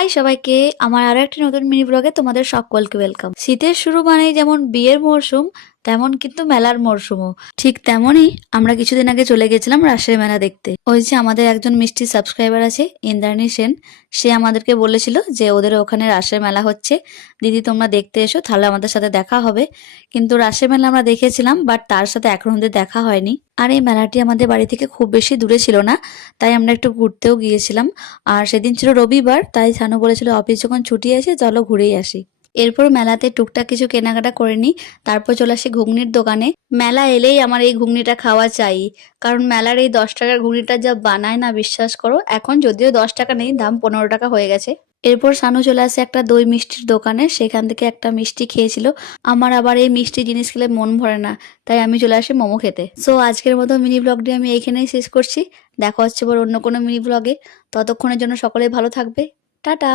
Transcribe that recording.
High সবাইকে, আমার আরো একটা নতুন মিনি ব্লগে তোমাদের সকলকে ওয়েলকাম। শীতের শুরু মানেই যেমন বিয়ের মরশুম, তেমন কিন্তু মেলার মরশুমও ঠিক তেমনই। আমরা কিছুদিন আগে চলে গেছিলাম রাজশাহী মেলা দেখতে। ওই যে আমাদের একজন মিষ্টি সাবস্ক্রাইবার আছে ইন্দ্রাণী সেন, সে আমাদেরকে বলেছিল যে ওদের ওখানে রাজশাহী মেলা হচ্ছে, দিদি তোমরা দেখতে এসো, তাহলে আমাদের সাথে দেখা হবে। কিন্তু রাজশাহী মেলা আমরা দেখেছিলাম, বাট তার সাথে এখন আমাদের দেখা হয়নি। আর এই মেলাটি আমাদের বাড়ি থেকে খুব বেশি দূরে ছিল না, তাই আমরা একটু ঘুরতেও গিয়েছিলাম। আর সেদিন ছিল রবিবার, তাই সানু বলেছিল অফিস যখন ছুটি আছে চলো ঘুরেই আসি। এরপর মেলাতে টুকটাক কিছু কেনাকাটা করে নিই, তারপর চলে আসি ঘুগনির দোকানে। মেলা এলেই আমার এই ঘুগনিটা খাওয়া চাই, কারণ মেলার এই 10 টাকার ঘুগনিটা যা বানায় না, বিশ্বাস করো। এখন যদিও 10 টাকা নেই, দাম 15 টাকা হয়ে গেছে। এরপর সানু চলে আসে একটা দই মিষ্টির দোকানে, সেখান থেকে একটা মিষ্টি খেয়েছিল। আমার আবার এই মিষ্টি জিনিস খেলে মন ভরে না, তাই আমি চলে আসি মোমো খেতে। সো আজকের মতো মিনি ব্লগটি আমি এইখানেই শেষ করছি। দেখা হচ্ছে আবার অন্য কোনো মিনি ব্লগে। ততক্ষণের জন্য সকলেই ভালো থাকবে। টাটা।